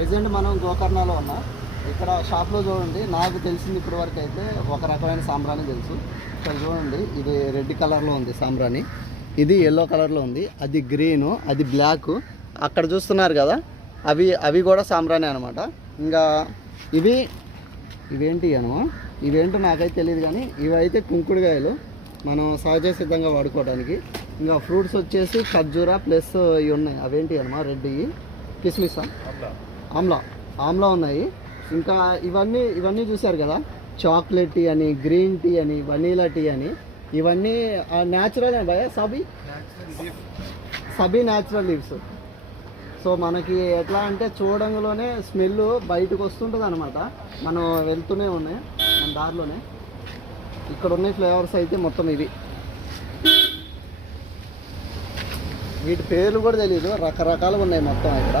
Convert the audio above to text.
Present మనం గోకర్ణలో ఉన్నాం. ఇక్కడ షాప్లో చూడండి, నాకు తెలిసింది ఇప్పటి వరకు అయితే ఒక రకమైన సాంబ్రాణి తెలుసు. ఇక్కడ చూడండి, ఇది రెడ్ కలర్లో ఉంది సాంబ్రాణి, ఇది ఎల్లో కలర్లో ఉంది, అది గ్రీను, అది బ్లాక్. అక్కడ చూస్తున్నారు కదా, అవి కూడా సాంబ్రాణి అనమాట. ఇంకా ఇవేంటి ఇవేంటో నాకైతే తెలియదు, కానీ ఇవైతే కుంకుడుకాయలు మనం సహజ సిద్ధంగా వాడుకోవడానికి. ఇంకా ఫ్రూట్స్ వచ్చేసి ఖర్జూరా ప్లస్ ఇవి ఉన్నాయి, అవేంటి రెడ్ కిస్మిసా, ఆమ్లా ఉన్నాయి. ఇంకా ఇవన్నీ చూశారు కదా, చాక్లెట్ టీ అని, గ్రీన్ టీ అని, వనీలా టీ అని, ఇవన్నీ న్యాచురల్ భయ సబీ న్యాచురల్ లీవ్స్. సో మనకి ఎట్లా అంటే చూడంలోనే స్మెల్ బయటకు వస్తుంటుంది అనమాట. మనం వెళ్తూనే ఉన్నాయి మన దారిలోనే. ఇక్కడ ఉన్న ఫ్లేవర్స్ అయితే మొత్తం ఇవి, వీటి పేర్లు కూడా తెలియదు, రకరకాలుగా ఉన్నాయి మొత్తం ఇక్కడ.